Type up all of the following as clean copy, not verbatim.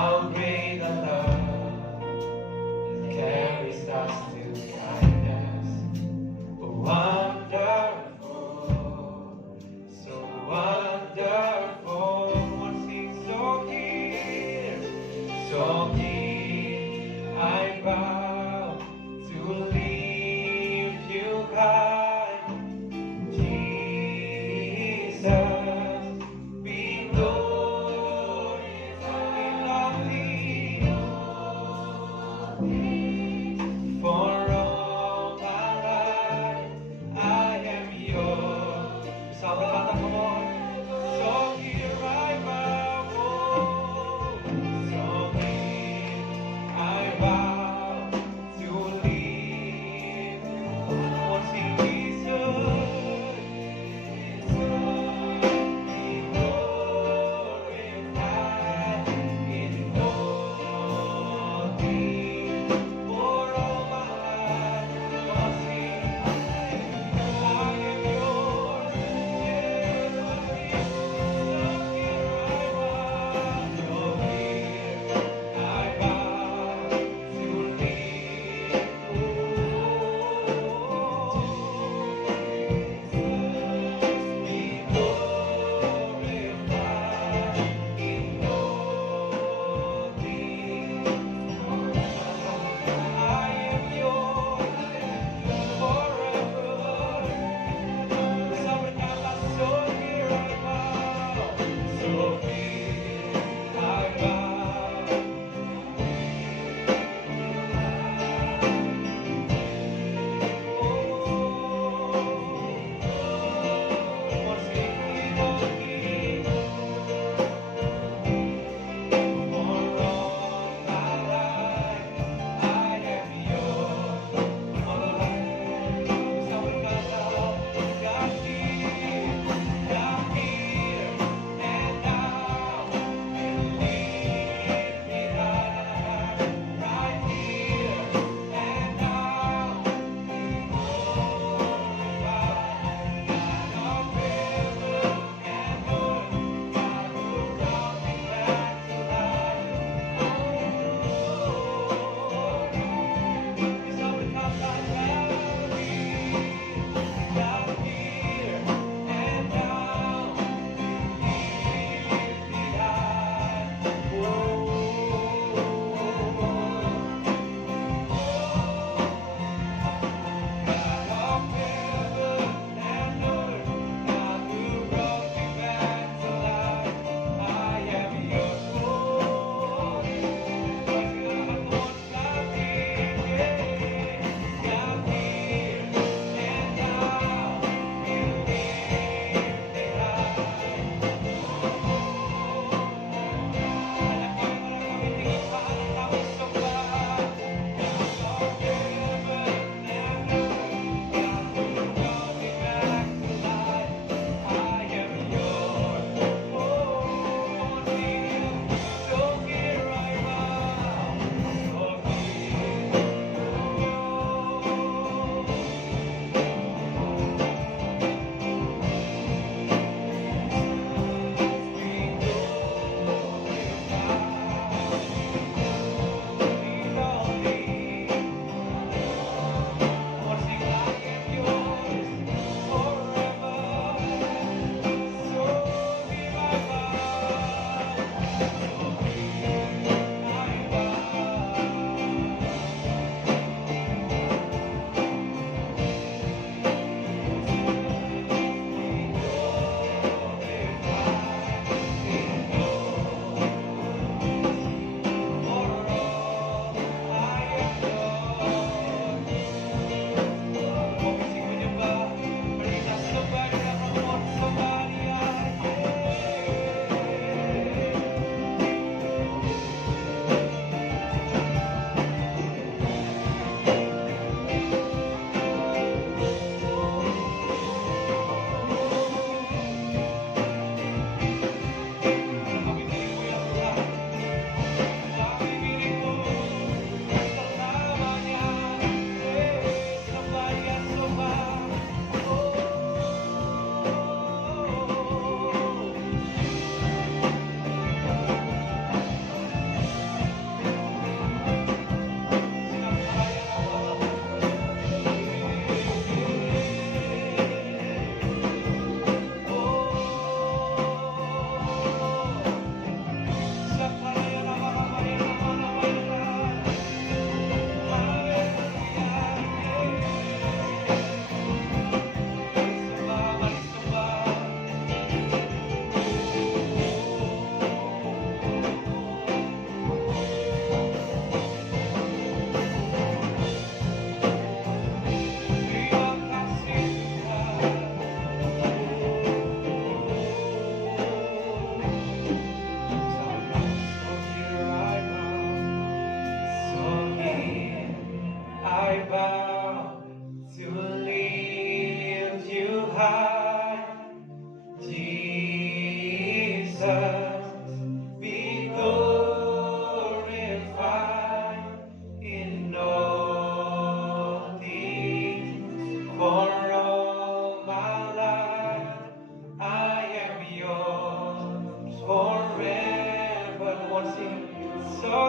How great a love carries us to kindness. Wonderful, so wonderful. One sings so near, so near. I vow to lift you high, Jesus. Be glorious, we love thee. For all my life, I am yours. Bersama kata Lord, so here I bow. So here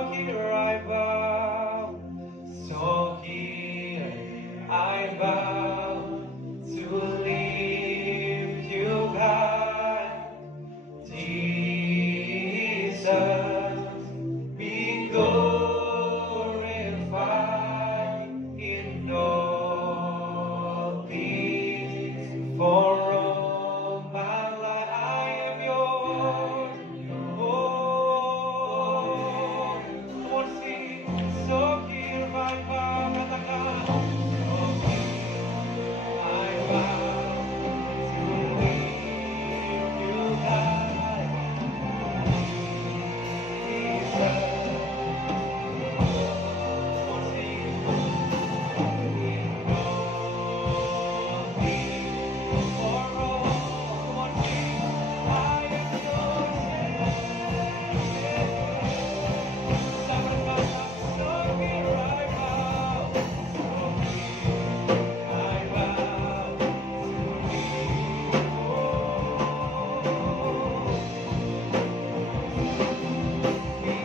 here I bow, so here I bow to lift you high, Jesus, be glorified in all things. For all my life I am yours. Oh, come on, sing. So here I bow, katakan. So here I bow to lift you high, Jesus. Come on, sing. In all things, for all, come on, sing. I am yours. So here I bow. So here I bow to lift. Be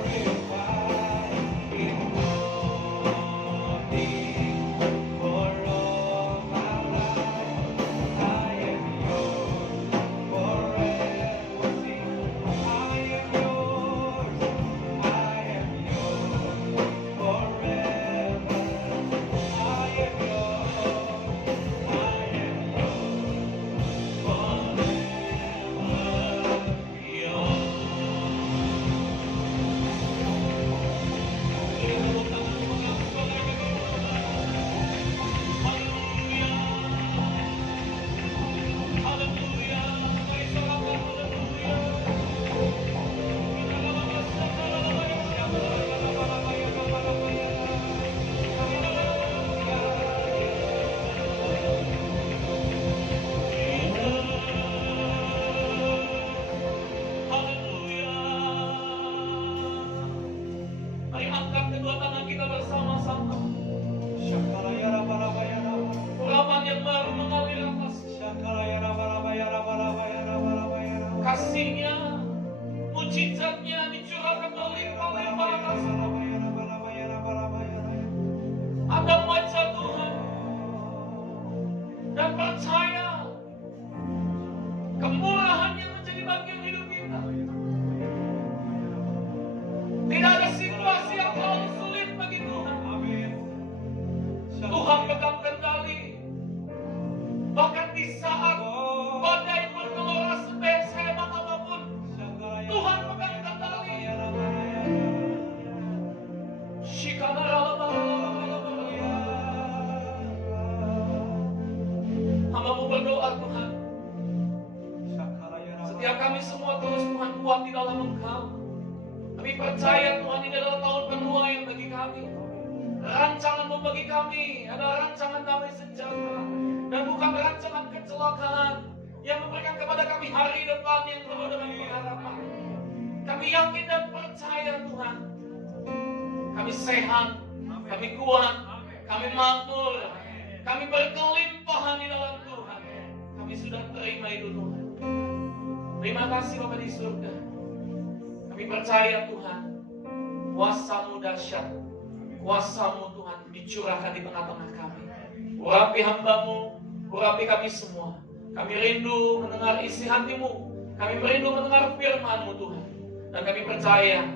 glorified in all things. For all my life I am yours forever. Sing, I am yours. I am yours forever. I am yours. I am yours Mari angkat kedua tangan kita bersama-sama. Urapan yang baru mengalir atas kasih-Nya, mujizat-Nya dicurahkan berlimpah-limpah atas Anda wajah Tuhan dan percaya kemurahan-Nya menjadi bagian hidup kita. Tidak ada situasi yang terlalu sulit bagi Tuhan. Tuhan pegang kendali. Bahkan di saat badai bergelora sehebat apapun, Tuhan pegang kendali. Hamba-Mu berdoa Tuhan, setiap kami semua terus Tuhan kuat di dalam Engkau. Kami percaya Tuhan ini adalah tahun kedua yang bagi kami. Rancangan-Mu bagi kami adalah rancangan damai sejahtera dan bukan rancangan kecelakaan yang memberikan kepada kami hari depan yang penuh dengan pengharapan. Kami yakin dan percaya Tuhan, kami sehat, kami kuat, kami makmur, kami berkelimpahan di dalam Tuhan. Kami sudah terima itu Tuhan. Terima kasih Bapa di surga. Kami percaya Tuhan, kuasa-Mu dahsyat, kuasa-Mu Tuhan dicurahkan di tengah-tengah kami. Urapi hamba-Mu, urapi kami semua. Kami rindu mendengar isi hati-Mu, kami rindu mendengar firman-Mu Tuhan. Dan kami percaya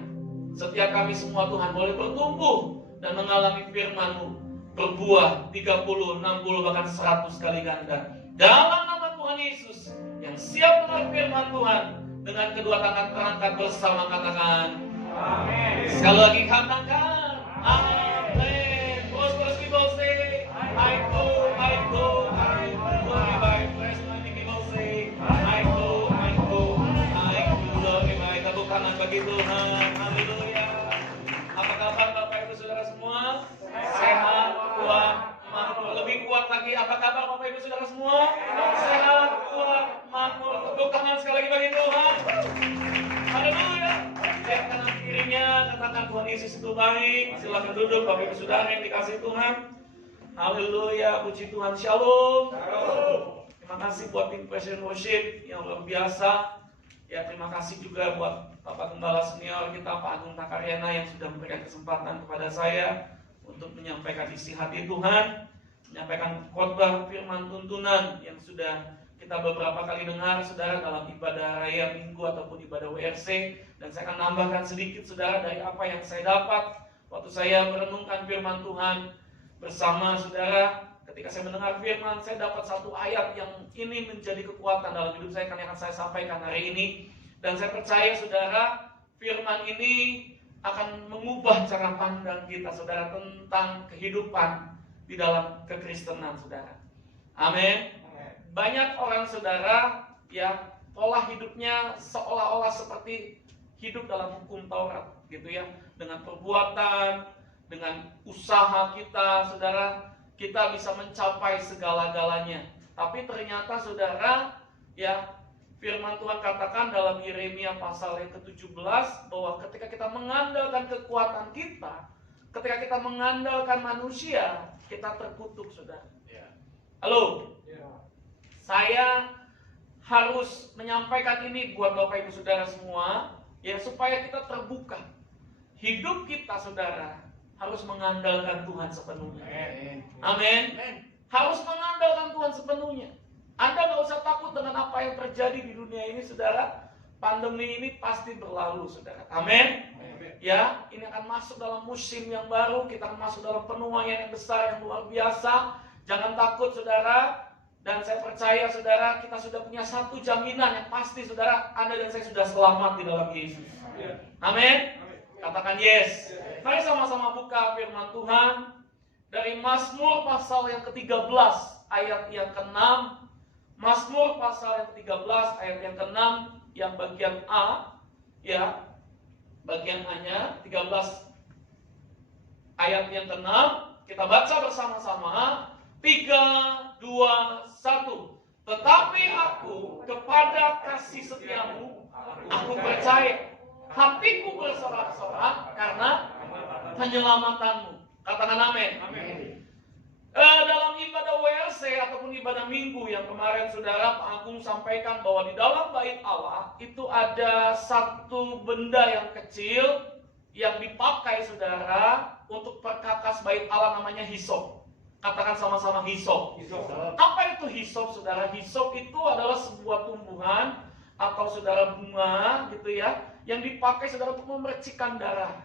setiap kami semua Tuhan boleh bertumbuh dan mengalami firman-Mu berbuah 30, 60, bahkan 100 kali ganda. Dalam nama Tuhan Yesus yang siap mendengar firman Tuhan, dengan kedua tangan terangkat bersama katakan amin. Sekali lagi katakan amin. Terus people say I go, glory by praise. Nanti people say I go, glory by. Tepuk tangan bagi Tuhan. Haleluya. Apa kabar Bapak Ibu Saudara semua? Sehat, kuat, makmur. Lebih kuat lagi, apa kabar Bapak Ibu Saudara semua? Sehat, kuat, makmur. Tepuk tangan sekali lagi bagi Tuhan. Haleluya. Lihat kanan kirinya, katakan Tuhan Yesus itu baik. Silakan duduk Bapak Ibu Saudara yang dikasihi Tuhan. Haleluya, puji Tuhan. Shalom. Terima kasih buat tim Presiden Worship yang luar biasa, Ya, terima kasih juga buat Bapak Gembala Senior kita, Pak Agung Takaryana, yang sudah memberikan kesempatan kepada saya untuk menyampaikan isi hati Tuhan, menyampaikan khotbah firman tuntunan yang sudah kita beberapa kali dengar, saudara, dalam ibadah raya minggu ataupun ibadah WRC. Dan saya akan nambahkan sedikit, saudara, dari apa yang saya dapat waktu saya merenungkan firman Tuhan bersama saudara. Ketika saya mendengar firman, saya dapat satu ayat yang ini menjadi kekuatan dalam hidup saya, yang akan saya sampaikan hari ini. Dan saya percaya, saudara, firman ini akan mengubah cara pandang kita, saudara, tentang kehidupan di dalam kekristenan, saudara. Amin. Banyak orang, saudara, ya, pola hidupnya seolah-olah seperti hidup dalam hukum Taurat, gitu ya, dengan perbuatan, dengan usaha kita, saudara, kita bisa mencapai segala-galanya. Tapi ternyata, saudara, ya, firman Tuhan katakan dalam Yeremia pasal yang ke-17 bahwa ketika kita mengandalkan kekuatan kita, ketika kita mengandalkan manusia, kita terkutuk, saudara. Halo? Saya harus menyampaikan ini buat Bapak Ibu Saudara semua, ya, supaya kita terbuka. Hidup kita, saudara, harus mengandalkan Tuhan sepenuhnya. Amin. Harus mengandalkan Tuhan sepenuhnya. Anda nggak usah takut dengan apa yang terjadi di dunia ini, saudara. Pandemi ini pasti berlalu, saudara. Amin. Ya, ini akan masuk dalam musim yang baru. Kita akan masuk dalam penuaian yang besar, yang luar biasa. Jangan takut, saudara. Dan saya percaya, saudara, kita sudah punya satu jaminan yang pasti, saudara. Anda dan saya sudah selamat di dalam Yesus. Amin. Katakan yes. Mari sama-sama buka firman Tuhan dari Mazmur pasal yang ke-13 ayat yang ke-6. Mazmur pasal yang ke-13 ayat yang ke-6 yang bagian A, ya. Bagian A-nya 13 ayat yang ke-6. Kita baca bersama-sama. 3, 2, 1. Tetapi aku kepada kasih setiamu aku percaya. Hatiku bersorak-sorak karena penyelamatanmu. Katakan amin. Dalam ibadah WRC ataupun ibadah minggu yang kemarin, saudara, Pak Agung sampaikan bahwa di dalam bait Allah itu ada satu benda yang kecil yang dipakai, saudara, untuk perkakas bait Allah, namanya hisop. Katakan sama-sama hisop. Apa itu hisop, saudara? Hisop itu adalah sebuah tumbuhan atau, saudara, bunga, gitu ya, yang dipakai, saudara, untuk memercikkan darah.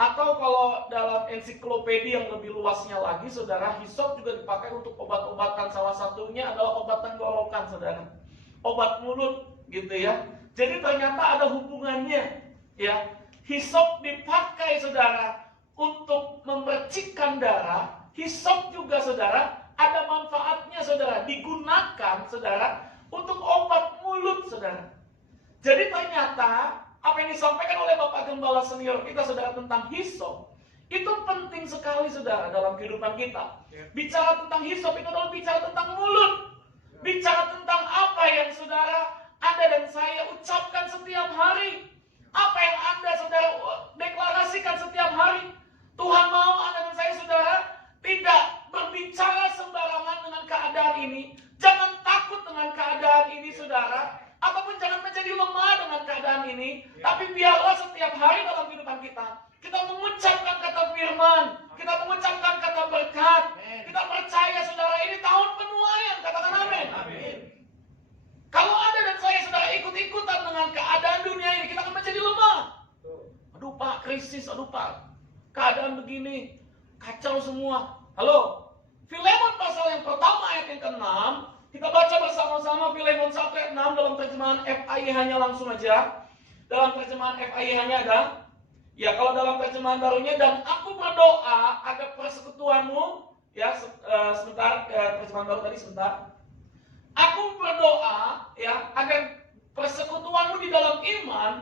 Atau kalau dalam ensiklopedia yang lebih luasnya lagi, saudara, hisop juga dipakai untuk obat-obatan. Salah satunya adalah obat tenggorokan, saudara. Obat mulut, gitu ya. Jadi ternyata ada hubungannya, ya. Hisop dipakai, saudara, untuk memercikkan darah. Hisop juga, saudara, ada manfaatnya, saudara. Digunakan, saudara, untuk obat mulut, saudara. Jadi ternyata apa yang disampaikan oleh Bapak Gembala Senior kita, saudara, tentang hisop itu penting sekali, saudara, dalam kehidupan kita. Bicara tentang hisop itu adalah bicara tentang mulut. Bicara tentang apa yang, saudara, Anda dan saya ucapkan setiap hari. Apa yang Anda, saudara, deklarasikan setiap hari. Tuhan mau Anda dan saya, saudara, tidak berbicara sembarangan dengan keadaan ini. Jangan takut dengan keadaan ini, saudara. Ataupun jangan menjadi lemah dengan keadaan ini. Tapi biarlah setiap hari dalam kehidupan kita mengucapkan kata firman, kita mengucapkan kata berkat. Kita percaya, saudara, ini tahun penuaian. Katakan amin. Kalau Anda dan saya, saudara, ikut-ikutan dengan keadaan dunia ini, kita akan menjadi lemah. Aduh Pak, krisis. Aduh Pak, keadaan begini, kacau semua. Halo, Filemon pasal yang pertama ayat yang ke-6. Kita baca bersama-sama Filemon 1 ayat 6 dalam terjemahan FIH-nya langsung aja. Dalam terjemahan FIH-nya ada. Ya, kalau dalam terjemahan barunya, dan aku berdoa agar persekutuanmu, ya, sebentar, terjemahan baru tadi sebentar. Aku berdoa, ya, agar persekutuanmu di dalam iman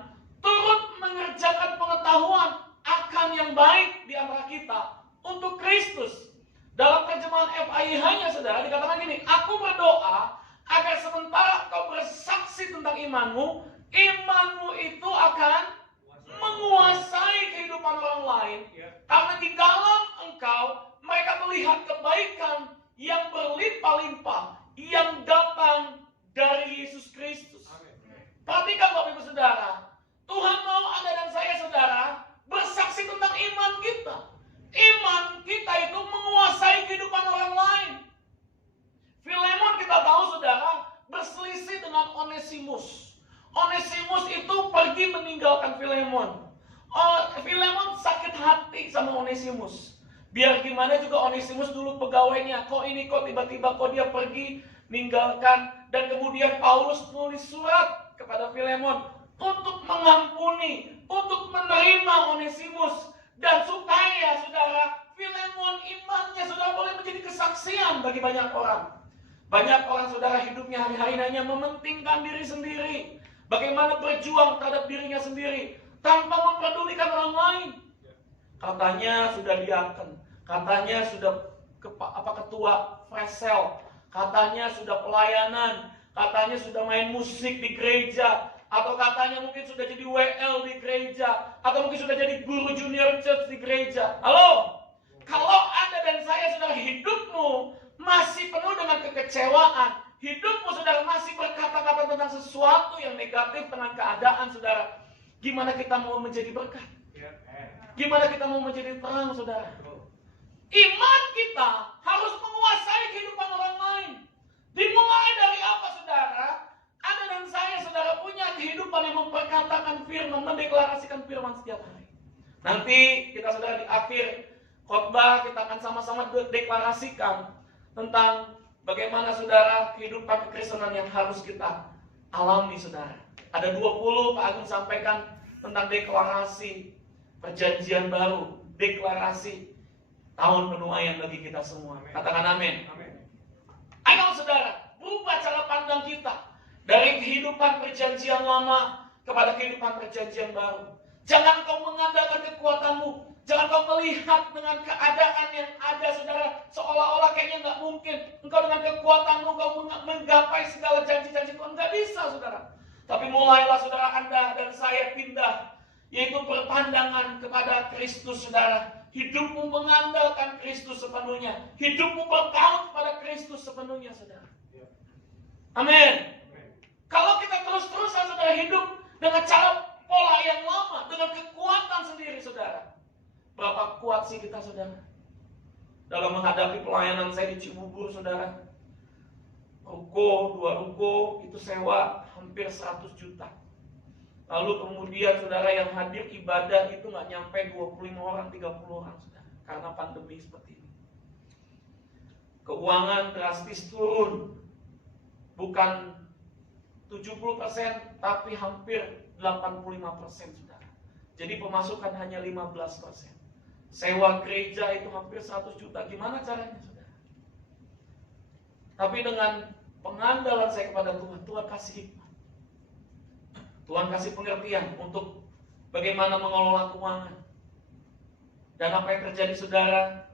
turut mengerjakan pengetahuan akan yang baik di antara kita untuk Kristus. Dalam terjemahan FIH-nya, saudara, dikatakan gini, aku berdoa agar sementara kau bersaksi tentang imanmu, imanmu itu akan menguasai kehidupan orang lain. Karena di dalam engkau, mereka melihat kebaikan yang berlimpah-limpah, yang datang dari Yesus Kristus. Perhatikan Bapak Ibu hati sama Onesimus. Biar gimana juga Onesimus dulu pegawainya. Kok tiba-tiba dia pergi ninggalkan. Dan kemudian Paulus tulis surat kepada Filemon untuk mengampuni, untuk menerima Onesimus. Dan supaya saudara Filemon imannya saudara boleh menjadi kesaksian bagi banyak orang. Banyak orang saudara hidupnya hari-hari hanya mementingkan diri sendiri. Bagaimana berjuang terhadap dirinya sendiri tanpa memperdulikan orang lain. Katanya sudah diaken, katanya sudah ketua fresh cell, katanya sudah pelayanan, katanya sudah main musik di gereja, atau katanya mungkin sudah jadi WL di gereja, atau mungkin sudah jadi guru junior church di gereja. Halo? Kalau Anda dan saya saudara hidupmu masih penuh dengan kekecewaan, hidupmu saudara masih berkata-kata tentang sesuatu yang negatif dengan keadaan saudara, gimana kita mau menjadi berkat? Gimana kita mau menjadi terang saudara? Iman kita harus menguasai kehidupan orang lain. Dimulai dari apa saudara? Anda dan saya saudara punya kehidupan yang memperkatakan firman, mendeklarasikan firman setiap hari. Nanti kita saudara di akhir khotbah kita akan sama-sama deklarasikan tentang bagaimana saudara kehidupan kekristenan yang harus kita alami saudara. Ada 20 Pak Agung sampaikan tentang deklarasi perjanjian baru, deklarasi tahun penuaian bagi kita semua. Katakan amin. Ayo saudara, berubah cara pandang kita dari kehidupan perjanjian lama kepada kehidupan perjanjian baru. Jangan kau mengandalkan kekuatanmu, jangan kau melihat dengan keadaan yang ada saudara seolah-olah kayaknya nggak mungkin. Engkau dengan kekuatanmu kau menggapai segala janji-janji Tuhan, nggak bisa saudara. Tapi mulailah saudara Anda dan saya pindah, yaitu berpandangan kepada Kristus saudara. Hidupmu mengandalkan Kristus sepenuhnya, hidupmu berpaut pada Kristus sepenuhnya saudara. Amin. Kalau kita terus-terusan saudara hidup dengan cara pola yang lama, dengan kekuatan sendiri saudara, berapa kuat sih kita saudara dalam menghadapi pelayanan saya di Cibubur saudara? Ruko, 2 ruko itu sewa hampir 100 juta. Lalu kemudian saudara yang hadir ibadah itu nggak nyampe 25 orang, 30 orang saudara, karena pandemi seperti ini. Keuangan drastis turun, bukan 70% tapi hampir 85% saudara. Jadi pemasukan hanya 15%. Sewa gereja itu hampir 100 juta. Gimana caranya saudara? Tapi dengan pengandalan saya kepada Tuhan, Tuhan kasih hikmat. Tuhan kasih pengertian untuk bagaimana mengelola keuangan. Dan apa yang terjadi saudara,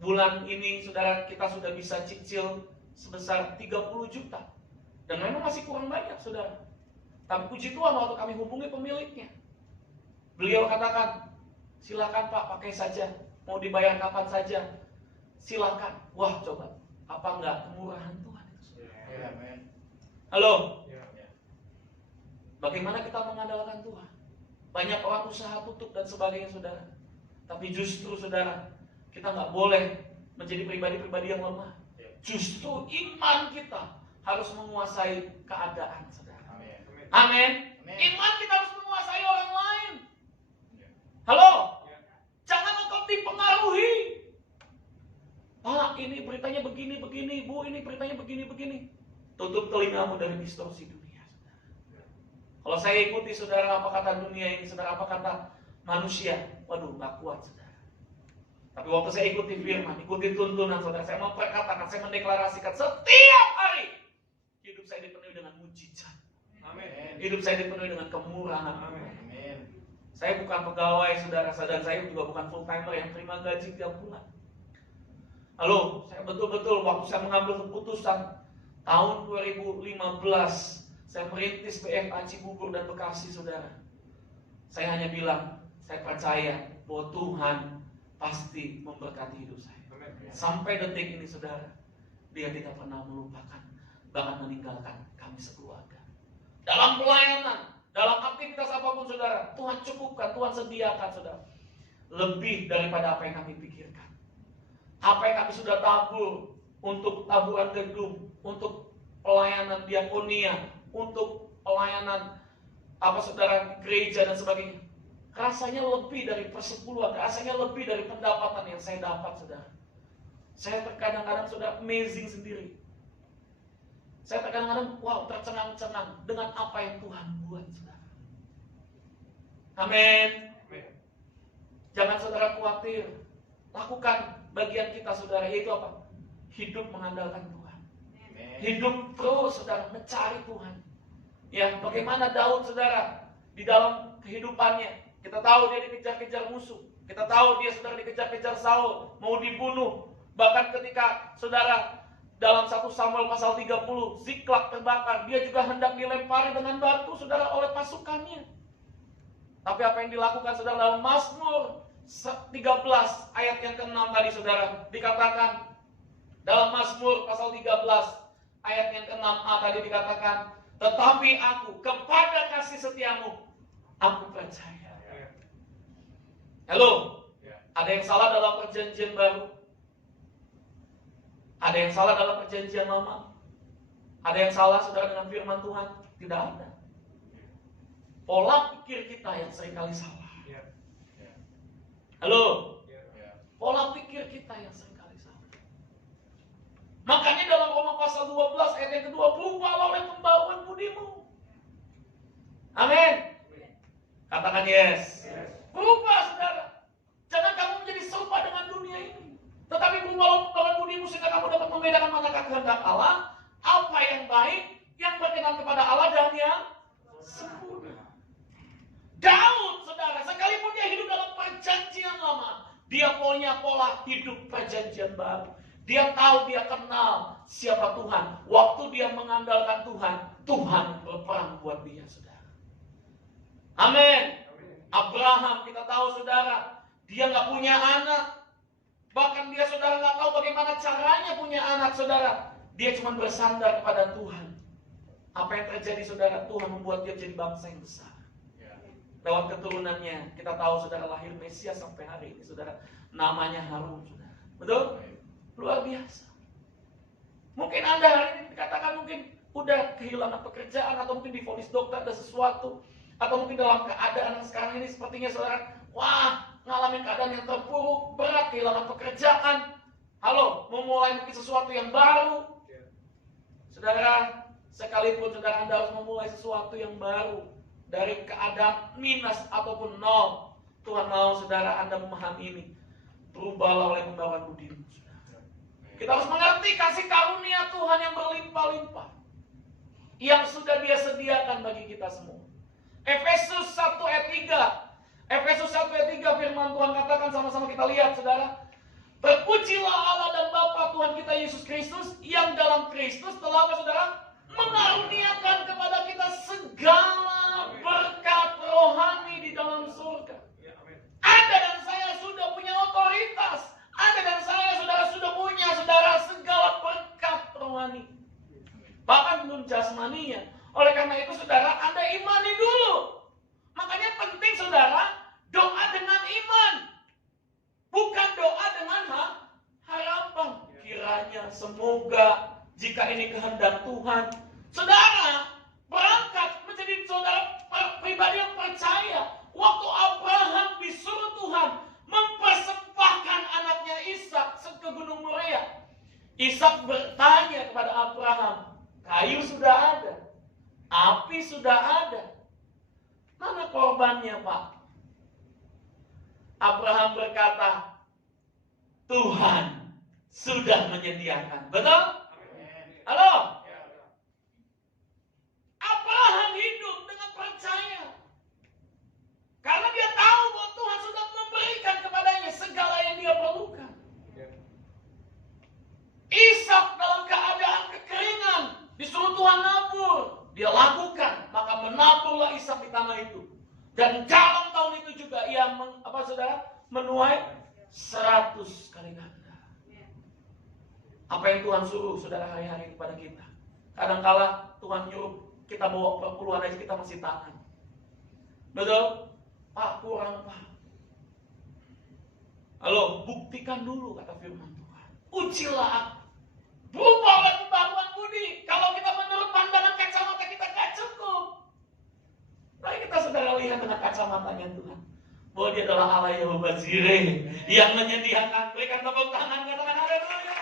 bulan ini saudara kita sudah bisa cicil sebesar 30 juta. Dan memang masih kurang banyak saudara. Tapi puji Tuhan waktu kami hubungi pemiliknya, beliau katakan, silakan Pak pakai saja, mau dibayar kapan saja, silakan. Wah coba, apa enggak kemurahan Tuhan itu saudara? Halo? Bagaimana kita mengandalkan Tuhan? Banyak orang usaha tutup dan sebagainya saudara. Tapi justru saudara, kita nggak boleh menjadi pribadi-pribadi yang lemah. Justru iman kita harus menguasai keadaan saudara. Amin. Iman kita harus menguasai orang lain. Halo? Jangan engkau dipengaruhi. Pak, ini beritanya begini, Bu, ini beritanya begini. Tutup telingamu dari distorsi dunia. Kalau saya ikuti saudara apa kata dunia ini, saudara apa kata manusia, waduh gak kuat saudara. Tapi waktu saya ikuti firman, ikuti tuntunan saudara, saya memperkatakan, saya mendeklarasikan setiap hari hidup saya dipenuhi dengan mujizat. Amin. Hidup saya dipenuhi dengan kemurahan. Amin. Saya bukan pegawai saudara, dan saya juga bukan full timer yang terima gaji tiap bulan. Halo, saya betul-betul waktu saya mengambil keputusan tahun 2015 saya merintis BFA Cibubur dan Bekasi saudara. Saya hanya bilang, saya percaya bahwa Tuhan pasti memberkati hidup saya. Sampai detik ini saudara, Dia tidak pernah melupakan, bahkan meninggalkan kami sekeluarga. Dalam pelayanan, dalam aktivitas apapun saudara, Tuhan cukupkan, Tuhan sediakan saudara. Lebih daripada apa yang kami pikirkan. Apa yang kami sudah tabur untuk taburan gedung, untuk pelayanan diakonia, untuk pelayanan saudara gereja dan sebagainya. rasanya lebih dari persepuluhan, rasanya lebih dari pendapatan yang saya dapat, saudara. Saya terkadang-kadang sudah amazing sendiri. Saya terkadang-kadang, wow, tercengang-cengang dengan apa yang Tuhan buat, saudara. Amin. Jangan saudara khawatir. Lakukan bagian kita, saudara, yaitu apa? Hidup mengandalkan Tuhan. Hidup terus, saudara, mencari Tuhan. Ya, bagaimana Daud, saudara, di dalam kehidupannya. Kita tahu dia dikejar-kejar musuh. Kita tahu dia saudara dikejar-kejar Saul, mau dibunuh. Bahkan ketika saudara dalam 1 Samuel pasal 30, Ziklag terbakar, dia juga hendak dilempari dengan batu, saudara, oleh pasukannya. Tapi apa yang dilakukan, saudara, dalam Mazmur 13 ayat yang ke-6 tadi, saudara, dikatakan dalam Mazmur pasal 13 ayat yang ke-6a tadi dikatakan, tetapi aku kepada kasih setiamu aku percaya. Halo, ada yang salah dalam perjanjian baru? Ada yang salah dalam perjanjian lama? Ada yang salah, saudara, dengan firman Tuhan? Tidak ada. Pola pikir kita yang seringkali salah. Halo, pola pikir kita yang seringkali salah. Makanya dalam Roma pasal 12 ayat yang kedua, berubahlah oleh pembaruan budimu. Amin. Katakan yes. Berubah, saudara. Jangan kamu menjadi serupa dengan dunia ini. Tetapi berubahlah dengan budimu sehingga kamu dapat membedakan manakah kehendak Allah, apa yang baik, yang berkenan kepada Allah dan yang sempurna. Daud, saudara, sekalipun dia hidup dalam perjanjian lama, dia punya pola hidup perjanjian baru. Dia tahu, dia kenal siapa Tuhan. Waktu dia mengandalkan Tuhan, Tuhan berperang buat dia, saudara. Amin. Abraham, kita tahu, saudara, dia nggak punya anak. Bahkan dia, saudara, nggak tahu bagaimana caranya punya anak, saudara. Dia cuma bersandar kepada Tuhan. Apa yang terjadi, saudara? Tuhan membuat dia jadi bangsa yang besar. Lewat keturunannya, kita tahu, saudara, lahir Mesias sampai hari ini, saudara. Namanya Harun, saudara. Betul? Luar biasa. Mungkin Anda hari ini dikatakan mungkin udah kehilangan pekerjaan, atau mungkin divonis dokter ada sesuatu, atau mungkin dalam keadaan yang sekarang ini sepertinya, saudara, wah, ngalamin keadaan yang terpuruk, berat, kehilangan pekerjaan. Halo, mau mulai mungkin sesuatu yang baru. Saudara, sekalipun saudara Anda harus memulai sesuatu yang baru dari keadaan minus ataupun nol, Tuhan mau, saudara, Anda memahami ini. Berubahlah oleh pembaruan budimu, saudara. Kita harus mengerti kasih karunia Tuhan yang berlimpah-limpah, yang sudah Dia sediakan bagi kita semua. Efesus 1 ayat 3. Efesus 1 ayat 3 firman Tuhan katakan, sama-sama kita lihat, saudara. Terpujilah Allah dan Bapa Tuhan kita Yesus Kristus, yang dalam Kristus telah, saudara, mengaruniakan kepada kita segala berkat rohani di dalam surga. Anda dan saya sudah punya otoritas. Anda dan saya, saudara, sudah punya, saudara, segala berkat rohani. Bahkan belum jasmaninya. Oleh karena itu, saudara, Anda imani dulu. Makanya penting, saudara, doa dengan iman. Bukan doa dengan harapan. Kiranya, semoga, jika ini kehendak Tuhan, saudara, berangkat menjadi, saudara, pribadi yang percaya. Waktu Abraham disuruh Tuhan mempersembahkan anaknya Ishak ke Gunung Moria, Ishak bertanya kepada Abraham, kayu sudah ada, api sudah ada, mana korbannya, Pak? Abraham berkata, Tuhan sudah menyediakan. Betul? Halo? Abraham hidup dengan percaya. Karena dia tahu bahwa Tuhan sudah memberikan kepadanya segala yang dia perlukan. Ishak dalam keadaan kekeringan, disuruh Tuhan nabur, dia lakukan, maka menaburlah Ishak di tanah itu. Dan dalam tahun itu juga ia saudara, menuai 100 kali ganda. Apa yang Tuhan suruh, saudara, hari-hari kepada kita. Kadangkala Tuhan nyuruh kita bawa perpuluhan aja kita masih tahan. Betul? Pak, kurang, Pak. Halo, buktikan dulu, kata firman Tuhan. Ujilah aku. Berubah oleh pembaruan budi. Kalau kita menurut pandangan kacamata kita gak cukup. Mari kita, saudara, lihat dengan kacamatanya Tuhan. bahwa Dia adalah Allah Yehova Jireh yang menyediakan. Berikan tepuk tangan, katakan haleluya.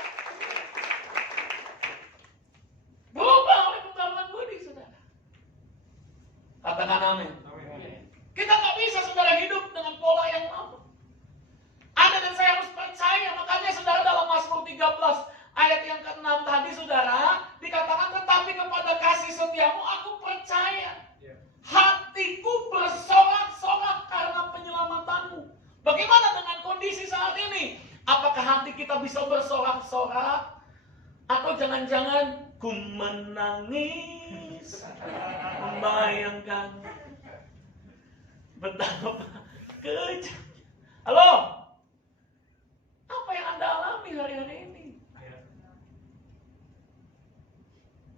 Berubah oleh pembaruan budi, saudara. Katakan amin. Kita nggak bisa, saudara, hidup dengan pola yang lama. Anda dan saya harus percaya. Makanya, saudara, dalam Mazmur 13 ayat yang ke-6 tadi, saudara, dikatakan, tetapi kepada kasih setiamu aku percaya. Hatiku bersorak-sorak karena penyelamatanmu. Bagaimana dengan kondisi saat ini? Apakah hati kita bisa bersorak-sorak? Atau jangan-jangan ku menangis membayangkan betapa kejam. Halo? Apa yang Anda alami hari-hari ini?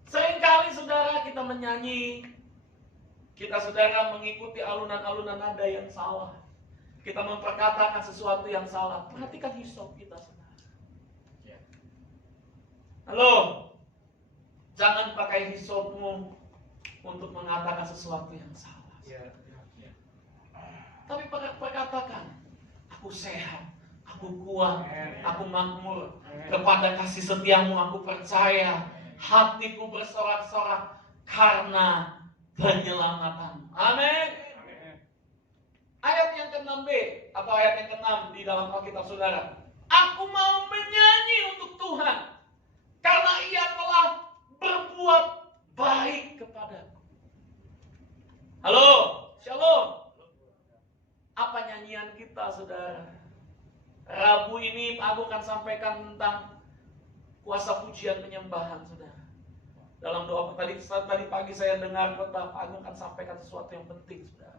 Seringkali, saudara, kita menyanyi, kita, saudara, mengikuti alunan-alunan nada yang salah. Kita memperkatakan sesuatu yang salah. Perhatikan hisop kita, saudara. Halo? Jangan pakai hisopmu untuk mengatakan sesuatu yang salah. Tapi perkatakan, aku sehat, aku kuat, aku makmur. Kepada kasih setiamu aku percaya. Hatiku bersorak-sorak karena penyelamatan. Amin. Ayat yang ke-6b atau ayat yang ke-6 di dalam Alkitab, saudara. Aku mau menyanyi untuk Tuhan karena Ia telah berbuat baik kepadaku. Halo, shalom. Apa nyanyian kita, saudara? Rabu ini aku akan sampaikan tentang kuasa pujian penyembahan, saudara. Dalam doa tadi pagi saya dengar khotbah, aku akan sampaikan sesuatu yang penting, saudara.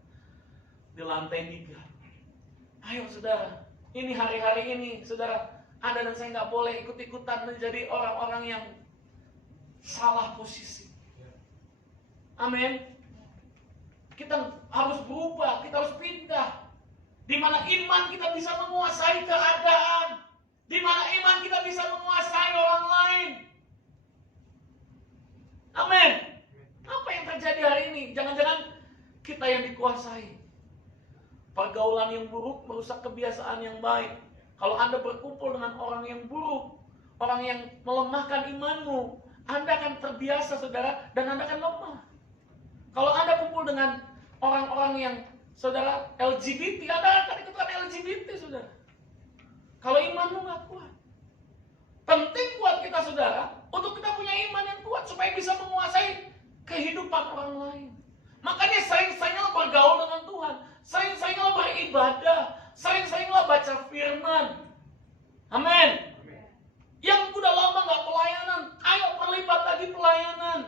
Di lantai 3. Ayo, saudara. Ini hari-hari ini, saudara, Anda dan saya nggak boleh ikut-ikutan menjadi orang-orang yang salah posisi. Amin. Kita harus berubah, kita harus pindah. Di mana iman kita bisa menguasai keadaan. Di mana iman kita bisa menguasai orang lain. Amin. Apa yang terjadi hari ini? Jangan-jangan kita yang dikuasai. Pergaulan yang buruk merusak kebiasaan yang baik. Kalau Anda berkumpul dengan orang yang buruk, orang yang melemahkan imanmu, Anda akan terbiasa, saudara, dan Anda akan lemah. Kalau Anda kumpul dengan orang-orang yang, saudara, LGBT, Anda akan ikutan LGBT, saudara. Kalau imanmu nggak kuat. Penting buat kita, saudara, untuk kita punya iman yang kuat supaya bisa menguasai kehidupan orang lain. Makanya sering-seringlah bergaul dengan Tuhan, sering-seringlah beribadah, sering-seringlah baca firman. Amin. Yang udah lama nggak pelayanan, ayo terlibat lagi pelayanan.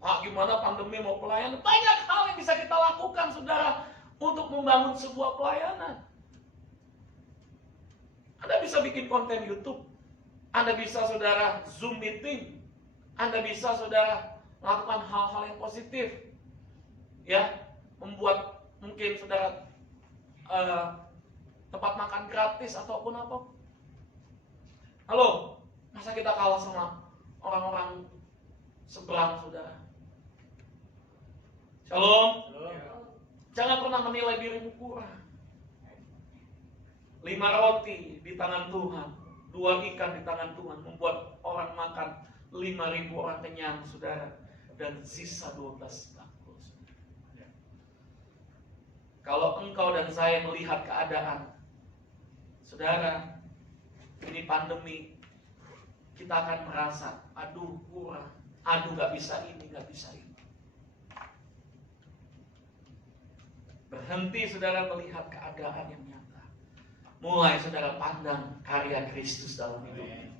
Gimana pandemi mau pelayanan? Banyak hal yang bisa kita lakukan, saudara, untuk membangun sebuah pelayanan. Anda bisa bikin konten YouTube. Anda bisa, saudara, Zoom meeting. Anda bisa, saudara, lakukan hal-hal yang positif. Ya, membuat mungkin, saudara, tempat makan gratis ataupun apa. Halo, masa kita kalah sama orang-orang seberang, saudara? Shalom. Jangan pernah menilai dirimu kurang. 5 roti di tangan Tuhan, 2 ikan di tangan Tuhan membuat orang makan 5.000 orang kenyang, saudara, dan sisa 12 bakul. Kalau engkau dan saya melihat keadaan, saudara, ini pandemi, kita akan merasa, aduh kurang, aduh gak bisa ini, gak bisa ini. Berhenti, saudara, melihat keadaan yang nyata. Mulai, saudara, pandang karya Kristus dalam hidupnya.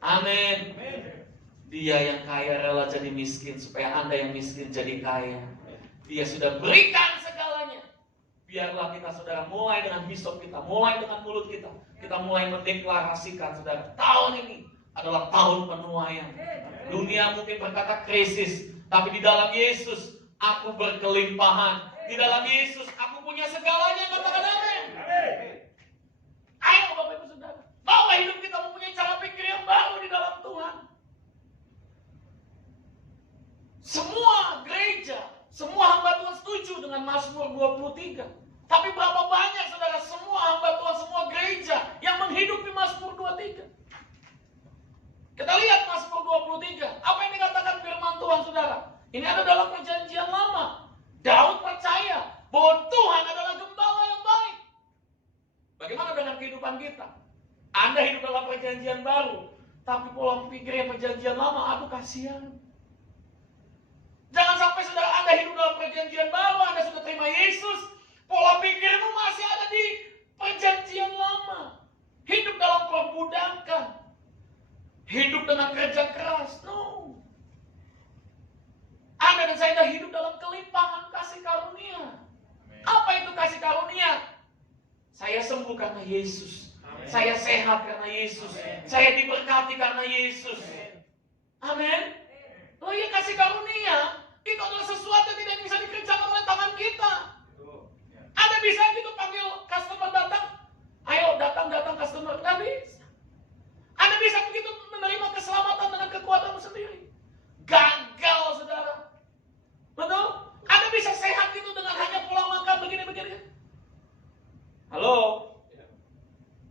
Amin. Dia yang kaya rela jadi miskin supaya Anda yang miskin jadi kaya. Dia sudah berikan segalanya. Biarlah kita, saudara, mulai dengan hisop kita, mulai dengan mulut kita. Kita mulai mendeklarasikan, saudara, tahun ini adalah tahun penuaian. Dunia mungkin berkata krisis, tapi di dalam Yesus aku berkelimpahan. Di dalam Yesus aku punya segalanya, katakan amin. Ayo Bapak Ibu Saudara, bawa hidup kita mempunyai cara pikir yang baru di dalam Tuhan. Semua gereja, semua hamba Tuhan setuju dengan Mazmur 23. Tapi berapa banyak, kehidupan kita. Anda hidup dalam perjanjian baru, tapi pola pikirnya perjanjian lama, aduh kasihan. Jangan sampai saudara Anda hidup dalam perjanjian baru, Anda sudah terima Yesus, pola pikirmu masih ada di perjanjian lama. Hidup dalam perbudakan, hidup dengan kerja keras. No. Anda dan saya sudah hidup dalam kelimpahan kasih karunia. Apa itu kasih karunia? Saya sembuh karena Yesus. Amen. Saya sehat karena Yesus. Amen. Saya diberkati karena Yesus. Amin. Oh iya, kasih karunia itu adalah sesuatu yang tidak bisa dikerjakan oleh tangan kita. Anda bisa gitu panggil customer datang, ayo datang customer, nggak bisa. Anda bisa begitu menerima keselamatan dengan kekuatanmu sendiri. Gagal, saudara. Betul? Anda bisa sehat itu dengan hanya pola makan begini-begini. Halo?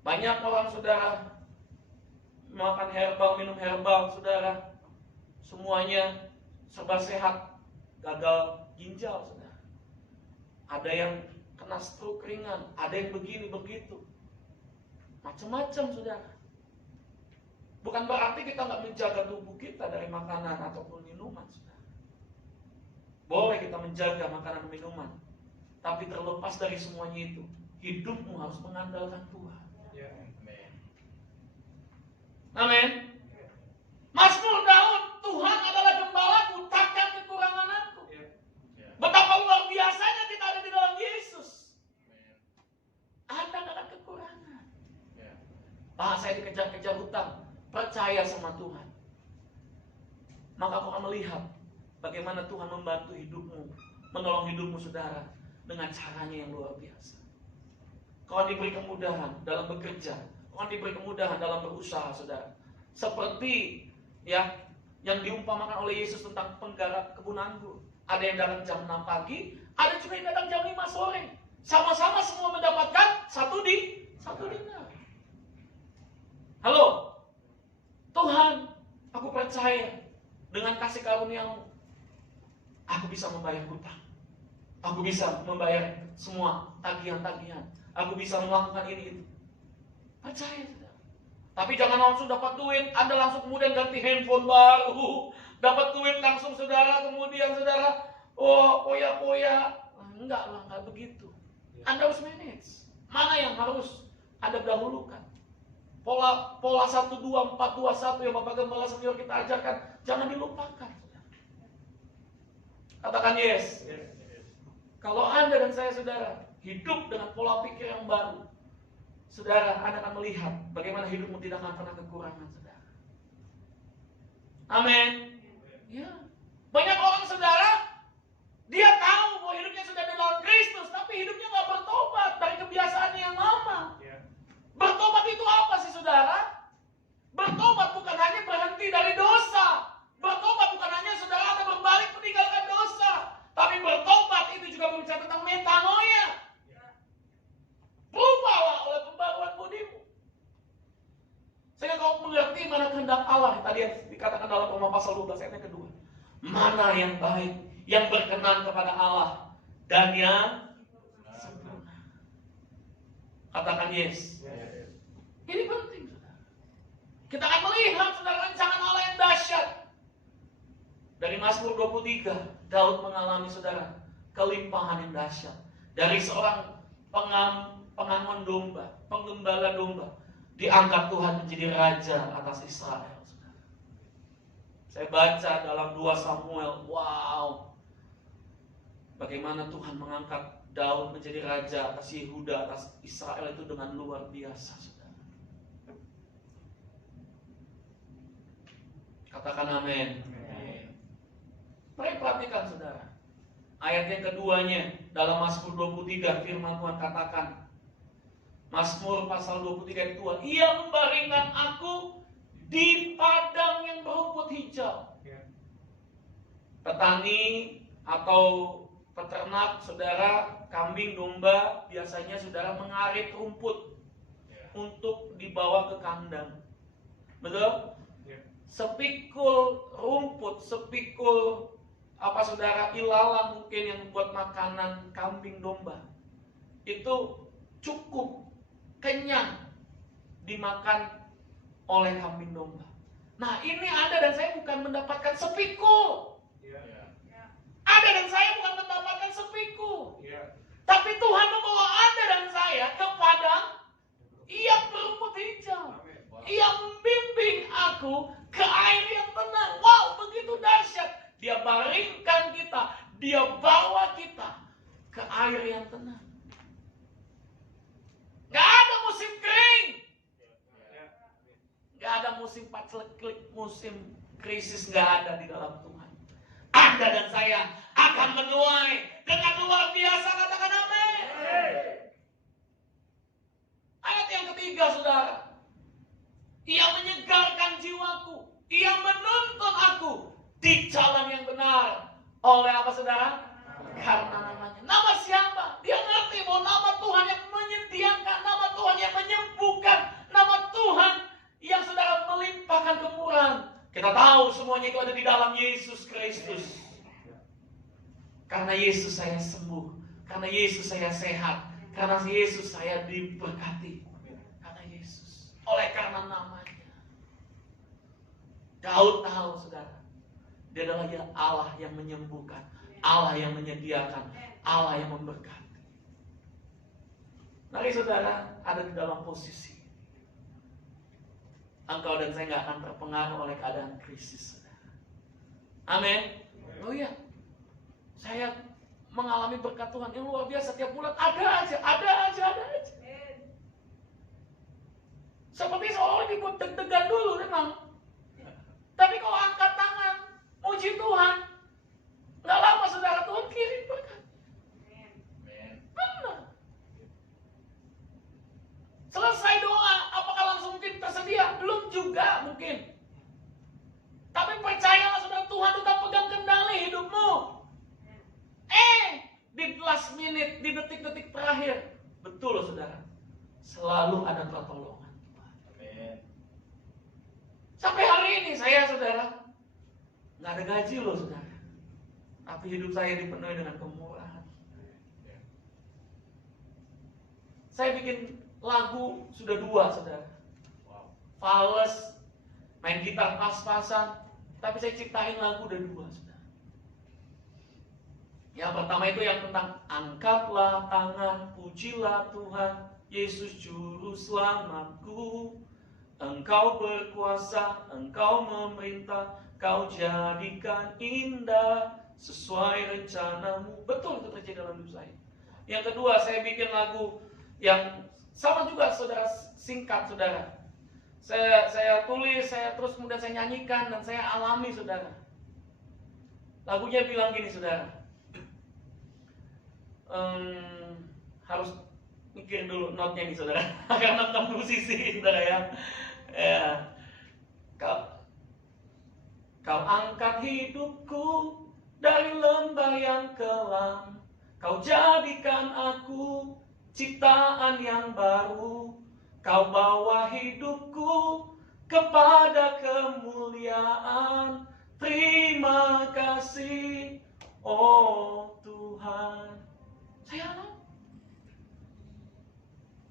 Banyak orang, saudara, makan herbal, minum herbal, saudara. Semuanya serba sehat. Gagal ginjal, saudara. Ada yang kena stroke ringan, ada yang begini, begitu. Macam-macam, saudara. Bukan berarti kita nggak menjaga tubuh kita dari makanan ataupun minuman, saudara. Boleh kita menjaga makanan dan minuman, tapi terlepas dari semuanya itu, hidupmu harus mengandalkan Tuhan. Amin. Mazmur Daud, Tuhan adalah gembalaku, takkan kekurangan aku. Betapa luar biasanya kita ada di dalam Yesus. Anda tidak ada kekurangan. Pak, saya dikejar-kejar hutang. Percaya sama Tuhan, maka kau akan melihat bagaimana Tuhan membantu hidupmu, menolong hidupmu, saudara, dengan caranya yang luar biasa. Kau akan diberi kemudahan dalam bekerja, kau akan diberi kemudahan dalam berusaha, saudara. Seperti ya yang diumpamakan oleh Yesus tentang penggarap kebun anggur. Ada yang datang jam 6 pagi, ada juga yang datang jam 5 sore. Sama-sama semua mendapatkan satu dinar. Halo, Tuhan, aku percaya dengan kasih karunia-Mu, aku bisa membayar hutang. Aku bisa membayar semua tagihan-tagihan. Aku bisa melakukan ini itu. Percaya, saudara. Tapi jangan langsung dapat duit, Anda langsung kemudian ganti handphone baru. Dapat duit langsung, saudara, kemudian saudara, oh, poya-poya. Enggak lah, enggak begitu. Anda harus manage. Mana yang harus Anda dahulukan? Pola 1, 2, 4, 2, 1 yang Bapak Gembala Senior kita ajarkan, jangan dilupakan. Katakan yes. Kalau Anda dan saya, saudara, hidup dengan pola pikir yang baru, saudara, Anda akan melihat bagaimana hidupmu tidak akan pernah kekurangan, saudara. Amin. Ya. Banyak orang, saudara, dia tahu bahwa hidupnya sudah di dalam Kristus, tapi hidupnya nggak bertobat dari kebiasaan yang lama. Bertobat itu apa sih, saudara? Bertobat bukan hanya berhenti dari dosa. Bertobat bukan hanya saudara Anda berbalik meninggalkan dosa. Tapi bertobat itu juga berbicara tentang metanoia. Berubahlah oleh pembaruan budimu. Sehingga kau mengerti mana kehendak Allah. Tadi yang dikatakan dalam Roma pasal 12 ayat yang kedua. Mana yang baik, yang berkenan kepada Allah, dan yang sempurna. Katakan yes. Ini penting, saudara. Kita akan melihat, saudara, rancangan Allah yang dahsyat. Dari Mazmur 23, Daud mengalami, saudara, kelimpahan yang dahsyat. Dari seorang pengaman domba, penggembala domba, diangkat Tuhan menjadi raja atas Israel, saudara. Saya baca dalam 2 Samuel, wow, bagaimana Tuhan mengangkat Daud menjadi raja atas Yehuda, atas Israel itu dengan luar biasa, saudara. Katakan amin. Mari perhatikan, saudara. Ayat yang keduanya dalam Mazmur 23, firman Tuhan katakan, Mazmur pasal 23 ayat 2, Ia membaringkan aku di padang yang berumput hijau. Petani atau peternak, saudara, kambing, domba, biasanya saudara mengarit rumput untuk dibawa ke kandang. Betul? Sepikul rumput, sepikul saudara, ilalang mungkin yang buat makanan kambing domba, itu cukup kenyang dimakan oleh kambing domba. Nah, ini Anda dan saya bukan mendapatkan sepikul. Anda dan saya bukan mendapatkan sepikul. Tapi Tuhan membawa Anda dan saya ke padang yang berumput hijau. Ia membimbing aku ke air yang tenang. Wow, begitu dahsyat. Dia baringkan kita, dia bawa kita ke air yang tenang. Gak ada musim kering, gak ada musim paceklik, musim krisis, gak ada di dalam Tuhan. Anda dan saya akan menuai dengan luar biasa, katakan amin. Ayat yang ketiga, saudara. Ia menyegarkan jiwaku, ia menuntun aku di jalan yang benar. Oleh apa, saudara? Karena namanya. Nama siapa? Dia ngerti bahwa nama Tuhan yang menyediakan, nama Tuhan yang menyembuhkan, nama Tuhan yang saudara melimpahkan kemurahan. Kita tahu semuanya itu ada di dalam Yesus Kristus. Karena Yesus saya sembuh, karena Yesus saya sehat, karena Yesus saya diberkati. Karena Yesus. Oleh karena namanya. Daud tahu, saudara, dia adalah Allah yang menyembuhkan, Allah yang menyediakan, Allah yang memberkati. Mari saudara ada di dalam posisi engkau dan saya gak akan terpengaruh oleh keadaan krisis, saudara. Amin. Oh iya, saya mengalami berkat Tuhan yang luar biasa tiap bulan. Ada aja. Seperti seolah dibuat deg-degan dulu memang. Tapi kalau angkat tangan, muji Tuhan, gak lama saudara, Tuhan kirim berkat. Benar. Selesai doa, apakah langsung mungkin tersedia? Belum juga mungkin. Tapi percayalah saudara, Tuhan tetap pegang kendali hidupmu. Di last minute, di detik-detik terakhir, betul loh saudara, selalu ada pertolongan Tuhan. Amin. Sampai hari ini saya, saudara, nggak ada gaji loh, saudara. Tapi hidup saya dipenuhi dengan kemurahan. Saya bikin lagu sudah 2, saudara. Fales, main gitar pas-pasan. Tapi saya ciptain lagu udah 2, saudara. Yang pertama itu yang tentang angkatlah tangan, pujilah Tuhan, Yesus juru selamatku. Engkau berkuasa, engkau memerintah, kau jadikan indah sesuai rencanamu. Betul itu terjadi dalam hidup saya. Yang kedua, saya bikin lagu yang sama juga, saudara, singkat, saudara. Saya tulis, saya terus kemudian saya nyanyikan dan saya alami, saudara. Lagunya bilang gini, saudara. Harus mikir dulu notnya nih, saudara. Karena bukan musisi, saudara ya. Kau angkat hidupku dari lembah yang kelam, kau jadikan aku ciptaan yang baru, kau bawa hidupku kepada kemuliaan. Terima kasih, oh Tuhan.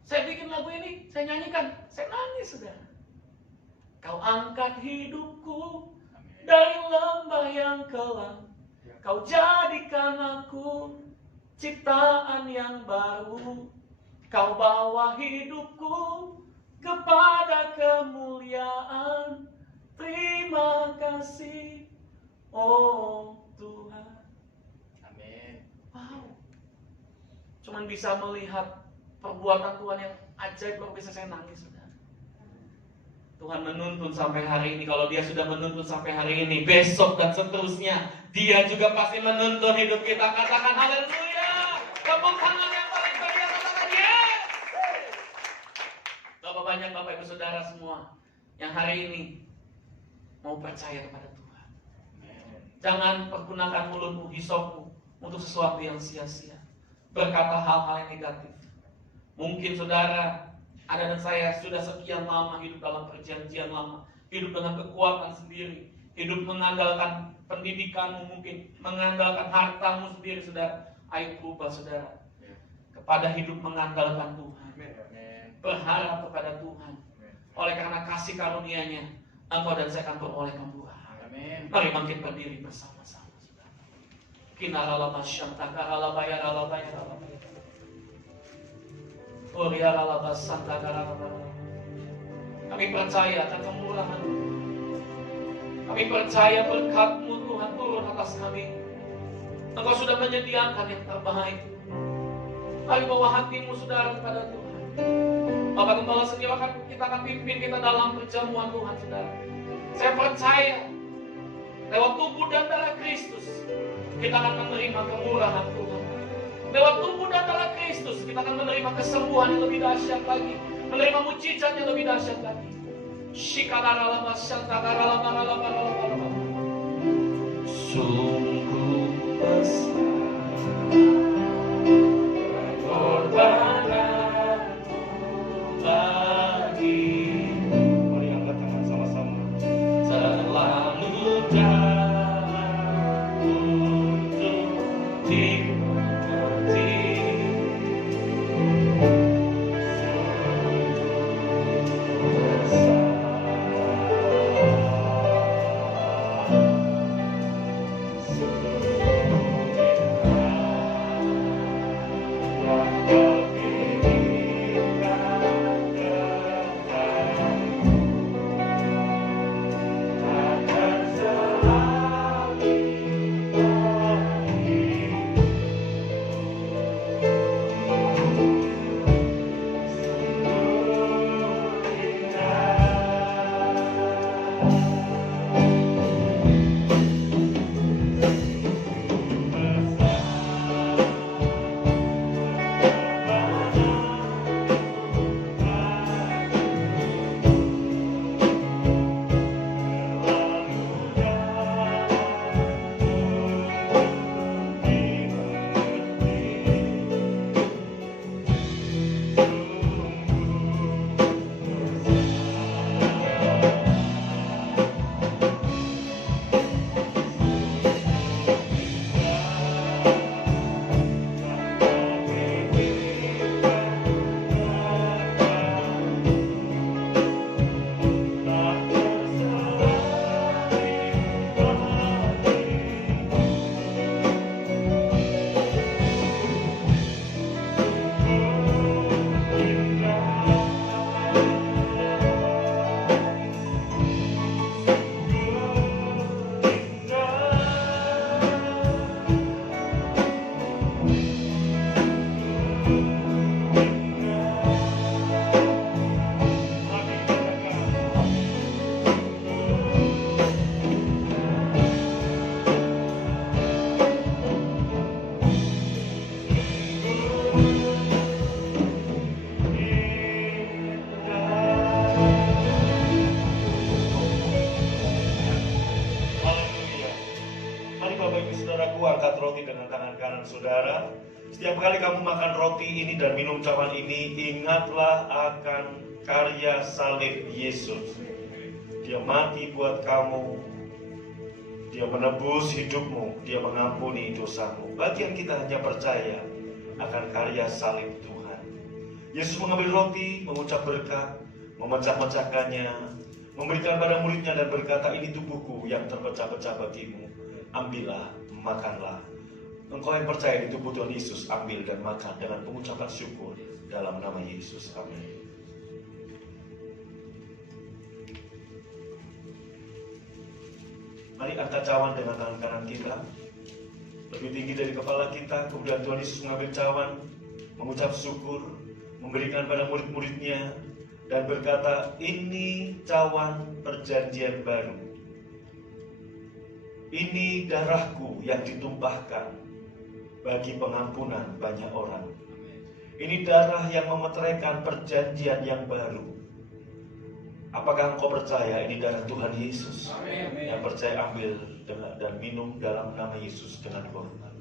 Saya bikin lagu ini, saya nyanyikan, saya nangis, saudara. Kau angkat hidupku dari lembah yang kelam, kau jadikan aku ciptaan yang baru, kau bawa hidupku kepada kemuliaan. Terima kasih, oh Tuhan. Amin. Wow. Cuman bisa melihat perbuatan Tuhan yang ajaib luar biasa, saya nangis, saudara. Tuhan menuntun sampai hari ini. Kalau dia sudah menuntun sampai hari ini, besok dan seterusnya dia juga pasti menuntun hidup kita. Katakan haleluya. Tepuk tangan yang paling meriah, katakan yes. Berapa banyak Bapak Ibu Saudara semua yang hari ini mau percaya kepada Tuhan. Jangan pergunakan mulutmu, hisopmu untuk sesuatu yang sia-sia, berkata hal-hal yang negatif. Mungkin saudara, Anda dan saya sudah sekian lama hidup dalam perjanjian lama, hidup dengan kekuatan sendiri, hidup mengandalkan pendidikanmu, mungkin mengandalkan hartamu sendiri, saudara. Ayo berubah, saudara, kepada hidup mengandalkan Tuhan, berharap kepada Tuhan. Oleh karena kasih karunia-Nya, engkau dan saya akan beroleh pembuahan. Mari bangkit berdiri bersama-sama. Kami percaya akan kemurahan. Kami percaya berkat-Mu Tuhan turun atas kami. Engkau sudah menyediakan yang terbaik. Mari bawa hatimu saudara kepada Tuhan. Bapak Gembala sendiri kita akan pimpin kita dalam perjamuan Tuhan saudara. Saya percaya lewat tubuh dan darah Kristus kita akan menerima kemurahan Tuhan. Lewat tubuh dan darah Kristus kita akan menerima kesembuhan yang lebih dahsyat lagi, menerima mujizat yang lebih dahsyat lagi. Sungguh besar pengorbananmu bagiku. Mari angkat tangan sama-sama. Terlalu dalam untuk dimengerti. Saudara, setiap kali kamu makan roti ini dan minum cawan ini, ingatlah akan karya salib Yesus. Dia mati buat kamu, Dia menebus hidupmu, Dia mengampuni dosamu. Bagian kita hanya percaya akan karya salib Tuhan. Yesus mengambil roti, mengucap berkat, memecah-mecahkannya, memberikan pada muridnya dan berkata, ini tubuhku yang terpecah-pecah bagimu. Ambillah, makanlah. Engkau yang percaya di tubuh Tuhan Yesus, ambil dan makan dengan pengucapan syukur dalam nama Yesus. Amin. Mari angkat cawan dengan tangan kanan kita lebih tinggi dari kepala kita. Kemudian Tuhan Yesus mengambil cawan, mengucap syukur, memberikan pada murid-muridnya dan berkata, ini cawan perjanjian baru. Ini darahku yang ditumpahkan bagi pengampunan banyak orang. Ini darah yang memeteraikan perjanjian yang baru. Apakah engkau percaya ini darah Tuhan Yesus? Amin. Yang percaya ambil dan minum dalam nama Yesus dengan hormat.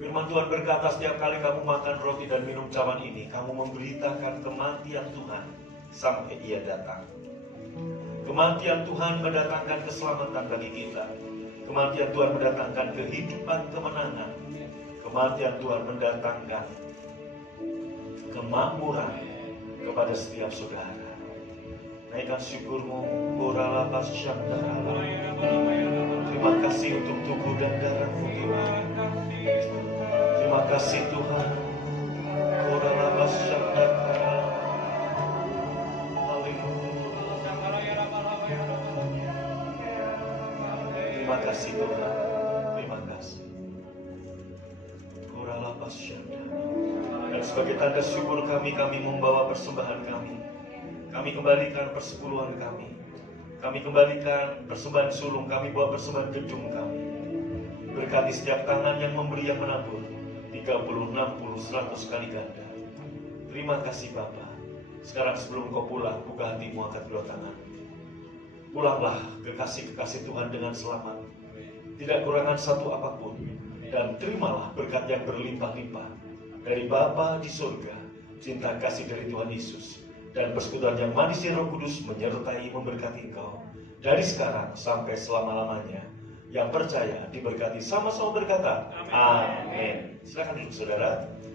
Firman Tuhan berkata, setiap kali kamu makan roti dan minum cawan ini, kamu memberitakan kematian Tuhan sampai Ia datang. Kematian Tuhan mendatangkan keselamatan bagi kita. Kematian Tuhan mendatangkan kehidupan kemenangan. Kematian Tuhan mendatangkan kemakmuran kepada setiap saudara. Naikkan syukurmu, Borala Pasyandara. Terima kasih untuk tubuh dan darahmu Tuhan. Terima kasih Tuhan. Borala Pasyandara. Haleluya. Terima kasih Tuhan. Terima kasih. Borala Pasyandara. Dan sebagai tanda syukur kami membawa persembahan kami. Kami kembalikan persepuluhan kami. Kami kembalikan persembahan sulung kami, bawa persembahan gedung kami. Berkati setiap tangan yang memberi, yang menabur 30, 60, 100 kali ganda. Terima kasih Bapa. Sekarang sebelum kau pulang, buka hatimu, angkat kedua tangan. Pulanglah kekasih-kekasih Tuhan dengan selamat. Tidak kurangan satu apapun. Dan terimalah berkat yang berlimpah-limpah dari Bapa di surga, cinta kasih dari Tuhan Yesus, dan persekutuan yang manis di Roh Kudus menyertai memberkati engkau dari sekarang sampai selama-lamanya. Yang percaya diberkati sama-sama berkata, amin. Silakan duduk saudara.